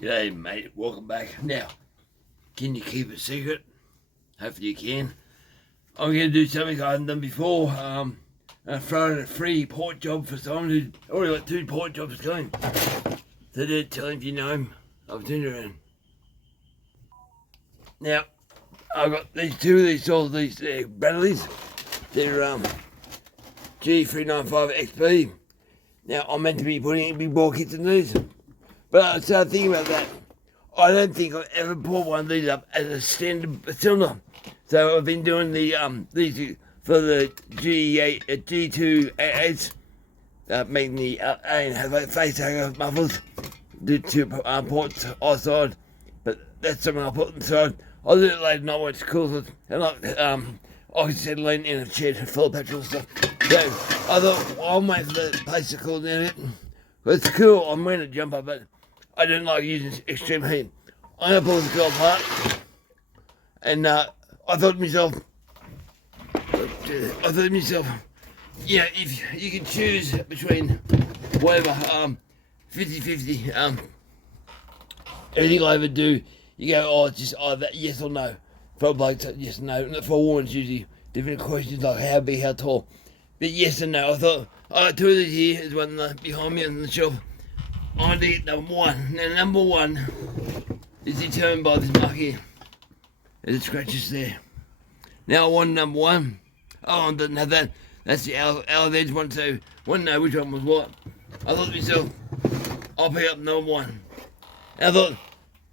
G'day mate, welcome back. Now, can you keep it secret? Hopefully you can. I'm going to do something I haven't done before. I'm throwing a free port job for someone who's already got 2 port jobs going. So tell him if you know him. I've turned around. Now, I've got these 2 of these Bradleys. They're G395xp. Now, I'm meant to be putting in big bore kits in these. But I started thinking about that. I don't think I've ever brought one of these up as a standard cylinder. So I've been doing the these for the G395xp, making the face hanger mufflers, the 2 ports outside. But that's something I'll put inside. I'll do it later night when it's cool. And like oxyacetylene in a shed full of petrol and stuff. So I thought I'll wait for the place to cool down a bit. It's cool. I'm wearing a jumper, but I don't like using extreme heat. I'm going to pull this girl apart. And I thought to myself, yeah, if you can choose between whatever, 50-50, anything I ever do, you go, oh, it's just either yes or no. For blokes, yes or no. And for a woman, it's usually different questions like how big, how tall. But yes and no. I thought, I got 2 of these here. There's one behind me on the shelf. I'm going to get number 1. Now, number 1 is determined by this mark here. There's scratches there. Now, I want number 1. Oh, I didn't have that. That's the olive edge one, so I want to know which one was what. I thought to myself, I'll pick up number 1. And I thought,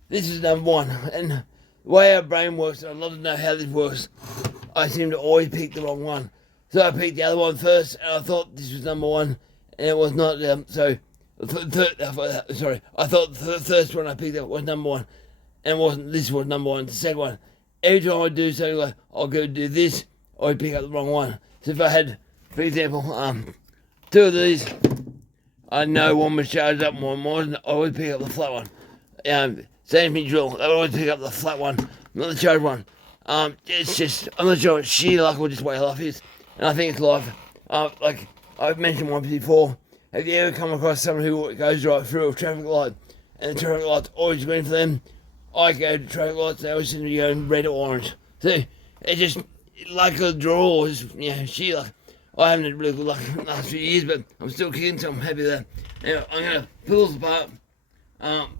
this is number 1. And the way our brain works, I'd love to know how this works. I seem to always pick the wrong one. So I picked the other one first, and I thought this was number 1, and it was not. I thought the first one I picked up was number 1, and it wasn't. This was number 1. The second one. Every time I do something like I'll go do this, I pick up the wrong one. So if I had, for example, 2 of these, I know one was charged up, one wasn't. I always pick up the flat one. Same thing drill. I always pick up the flat one, not the charged one. It's just, I'm not sure it's sheer luck or just way life is. And I think it's life. Like I've mentioned once before, have you ever come across someone who goes right through a traffic light and the traffic light's always green for them? I go to traffic lights, they always seem to be going red or orange. So it's just like a draw, is sheer luck. I haven't had really good luck in the last few years, but I'm still kicking, so I'm happy with that. Anyway, I'm going to pull this apart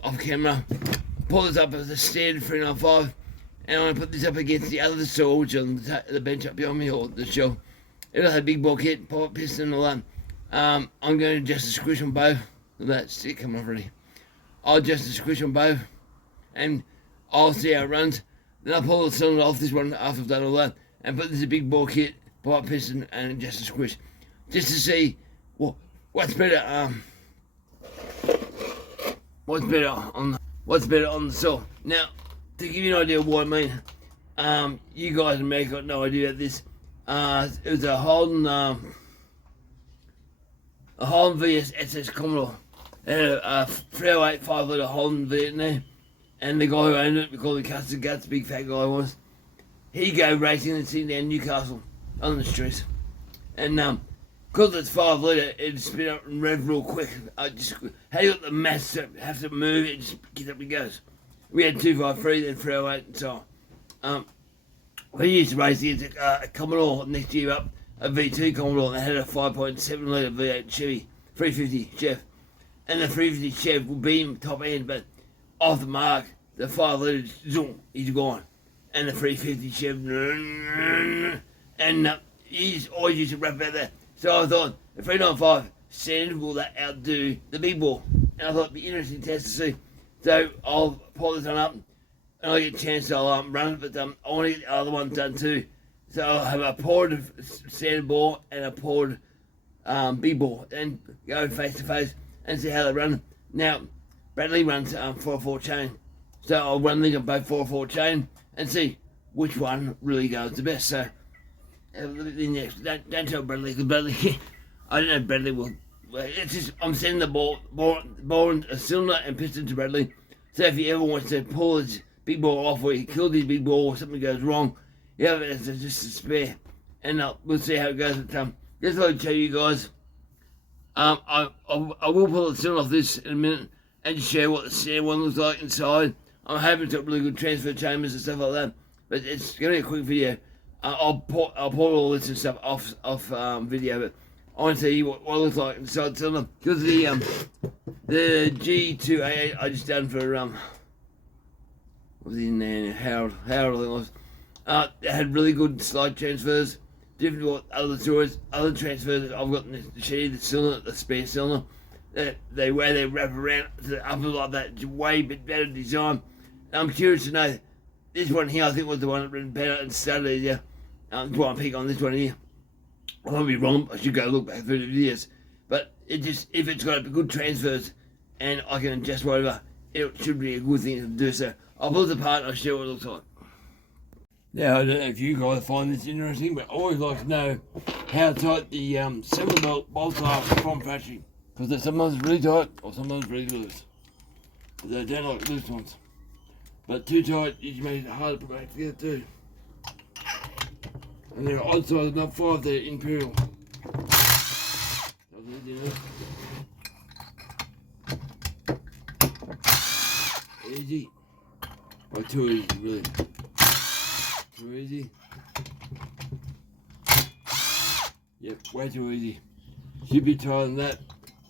off camera, pull this up as a standard 395, and I'm going to put this up against the other saw, which is on the bench up behind me, or the shelf. It'll have a big bore kit, pop piston, and all that. I'm going to adjust the squish on both. That's it, come off already. I'll adjust the squish on both, and I'll see how it runs. Then I'll pull the cylinder off this one after I've done all that, and put this a big bore kit, pop piston, and adjust the squish, just to see what's better. What's better on the saw. Now, to give you an idea of what I mean, you guys in America got no idea about this. It was a Holden VS SS Commodore. They had a 308 5-litre Holden V in there, and the guy who owned it, we call him Custard Guts, big fat guy was. He'd go racing and sitting down Newcastle on the streets, and because it's 5-litre, it'd spin up and rev real quick. How you got the mass to have to move, it just gets up and goes. We had 253, then 308, and so on. We used to race against a Commodore next year up, a V2 Commodore, and they had a 5.7 litre V8 Chevy 350 Chev. And the 350 Chev will beam top end, but off the mark, the 5 litre, zoom, he's gone. And the 350 Chev, and he's always used to rap about that. So I thought, the 395 standard, will that outdo the big bore? And I thought it'd be interesting test to see. So I'll pull this one up, and I'll get a chance to run it, but I want to get the other one done too. So I'll have a poured standard bore and a poured big bore, and go face to face and see how they run. Now, Bradley runs 4-4 chain, so I'll run these on both 4-4 chain and see which one really goes the best. So don't tell Bradley, because Bradley, I don't know if Bradley will. It's just I'm sending the bore and a cylinder and piston to Bradley. So if he ever wants to pull his big bore off, or he killed his big bore, or something goes wrong, yeah, it's just a spare, and we'll see how it goes. But just like to tell you guys, I will pull the cylinder off this in a minute, and just share what the standard one looks like inside. I'm hoping it's got really good transfer chambers and stuff like that, but it's going to be a quick video. I'll put all this and stuff off video, but I want to see what it looks like inside cylinder, because the G395xp I just done for what was in there, Harold I think it was. It had really good slide transfers, different to what other transfers I've got in the Chevy, the cylinder, the spare cylinder. They wrap around to the upper like that, it's way bit better design. And I'm curious to know, this one here I think was the one that ran better and started easier. That's why I pick on this one here. I might be wrong, I should go look back through the videos. But if it's got good transfers and I can adjust whatever, it should be a good thing to do. So I'll pull it apart and I'll show what it looks like. Now, I don't know if you guys find this interesting, but I always like to know how tight the cylinder bolts are from factory. Because they're sometimes really tight or sometimes really loose. They don't like loose ones. But too tight usually makes it hard to put back together too. And they're odd size, not 5, they're imperial. Easy. Or too easy, really. Too easy. Yep, way too easy. Should be tighter than that.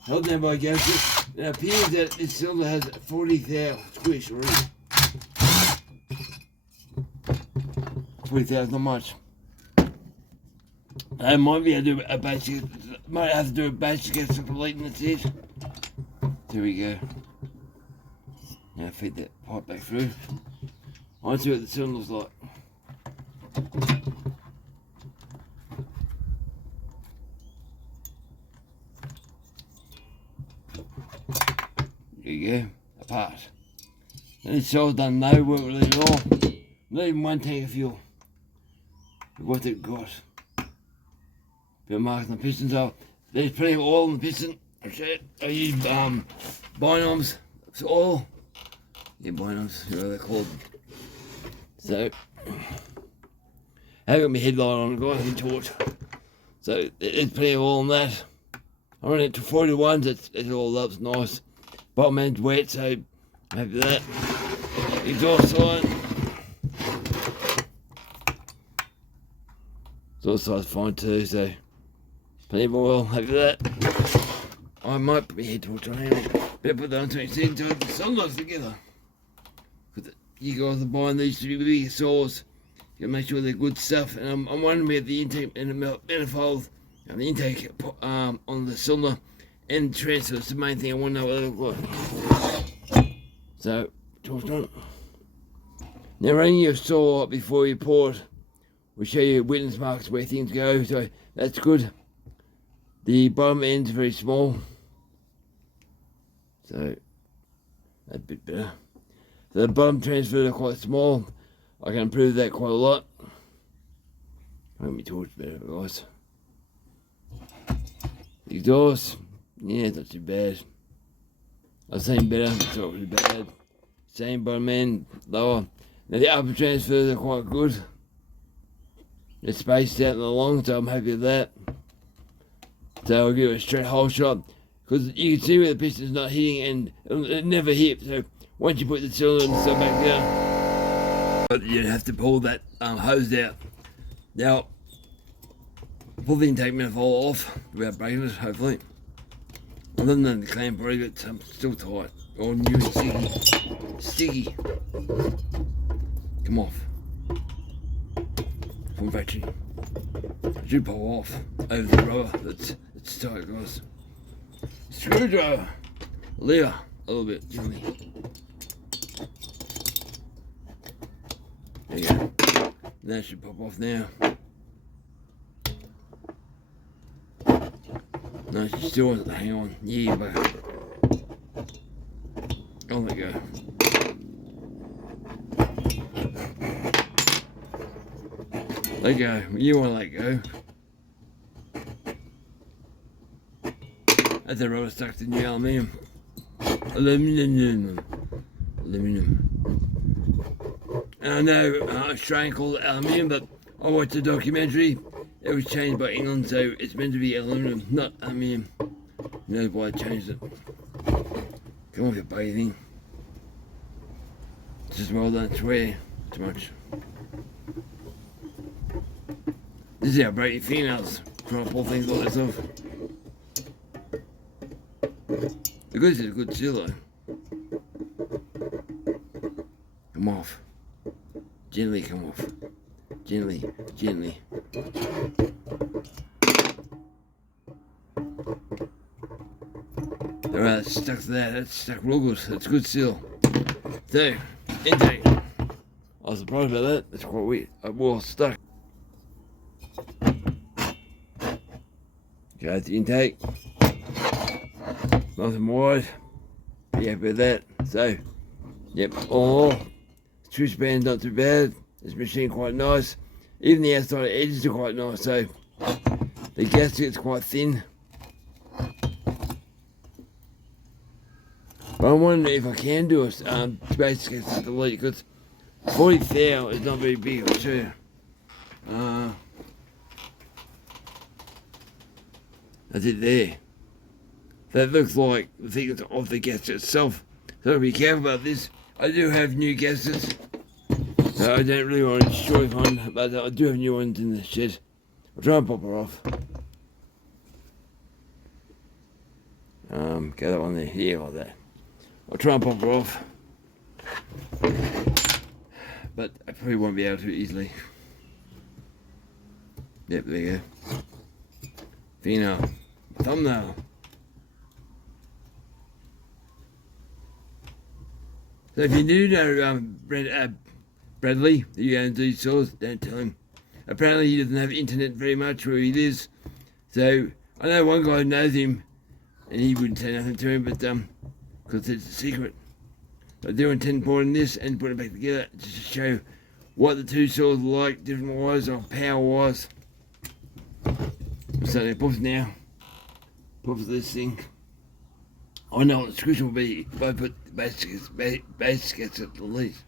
Held down by a gasket. It appears that this cylinder has 40,000 squish already. 40,000, not much. I might be able to do a basic, might have to do a basic to complete in the test. There we go. Now feed that pipe back through. I want to see what the cylinder's like. There you go, apart. And this side's done no work with it at all. Not even one tank of fuel. What it got. Bit of marking the pistons off. There's plenty of oil in the piston. I use binoms. It's oil. Yeah, binoms, whatever they're called. So, I haven't got my headlight on, I've got a torch. So, there's plenty of oil in that. I run it to 41, it's all up, it's nice. Bottom end's wet, so I'm happy with that. Exhaust side. Exhaust side's fine too, so plenty of oil, happy with that. I might put my head torch on here. Better put that on 20 to put the sunlights together. Because you guys are buying these to be big saws. You gotta make sure they're good stuff. And I'm wondering about the intake and the manifold and the intake on the cylinder and the transfer. It's the main thing I want to know what they look like. So, torch on. Now running your saw before you pour it will show you witness marks where things go, so that's good. The bottom end's very small, so that's a bit better. So the bottom transfers are quite small. I can improve that quite a lot. Make me torch better, guys. The exhaust, yeah, it's not too bad. I've seen better, it's not really bad. Same bottom end, lower. Now the upper transfers are quite good. They're spaced out in the long, so I'm happy with that. So I'll give it a straight hole shot, because you can see where the piston's not hitting and it never hit. So once you put the cylinder and stuff back down, but you have to pull that hose out. Now, pull the intake manifold off without breaking it, hopefully. Other than the clamp already, but still tight. Or new and sticky. Sticky. Come off. From factory. It should pull off over the rubber. It's tight, guys. Screwdriver. Lever. A little bit. Gently. There you go. That should pop off now. No, she still wants to hang on. Yeah, but I'll let go. Let go. You want to let go. That's a rubber stuck in the aluminium. Aluminium. And I know Australian called it aluminium, but I watched a documentary. It was changed by England, so it's meant to be aluminum, not aluminium. That's why I changed it. Come on, you're bathing. Just well, don't swear too much. This is how break your fingernails. Trying to pull things like this off. The good is a good seal though. Come off. Gently come off. Gently, gently. Alright, that's stuck to that. That's stuck real good. That's good seal. So, intake. I was surprised about that. That's quite weird. Well, stuck. Okay, that's the intake. Nothing wide. Be happy with that. So, yep, all. Switch band not too bad. This machine quite nice. Even the outside edges are quite nice. So, the gasket's quite thin. But I'm wondering if I can do a space gasket delete because 40 thou is not very big. I'll show you. That's it there. That looks like the thickness of the gasket itself. So be careful about this. I do have new gaskets. So I don't really want to destroy one, but I do have new ones in the shed. I'll try and pop her off. Get that one there. Yeah, like that. I'll try and pop her off. But I probably won't be able to easily. Yep, there you go. Female. Thumbnail. So if you do know Bradley, the owns these saws, don't tell him. Apparently he doesn't have internet very much where he lives. So I know one guy who knows him and he wouldn't say nothing to him, but because it's a secret. I do intend pouring this and putting it back together just to show what the two saws are like, different wise or power wise. So they poof now. Poof this thing. I know what the squish will be if I put the base gets at the least.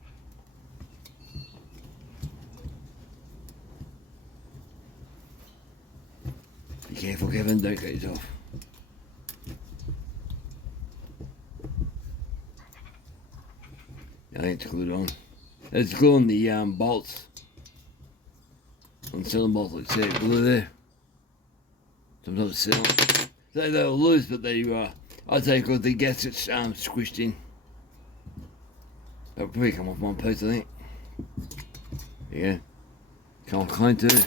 Be careful, Kevin, don't cut yourself. I think it's glued on. It's glue on the bolts. On the cylinder bolts, like I said, glue there. Sometimes it's cylinder. They'll loose, but they I'd say because the gasket's squished in. That'll probably come off one piece, I think. Yeah. Come on, clean too.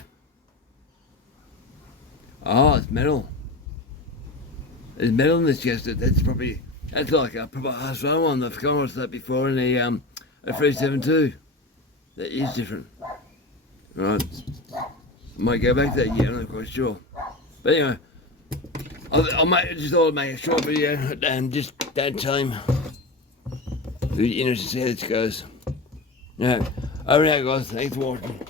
Oh, it's metal. There's metal in this gasket. That's like a proper harsh one. I've come across that before in a 372. That is different. Right. I might go back to that yet, I'm not quite sure. But anyway, I might just thought I'd make a short video and just don't tell him. Be interested to see how this goes. Yeah, over and out guys, thanks for watching.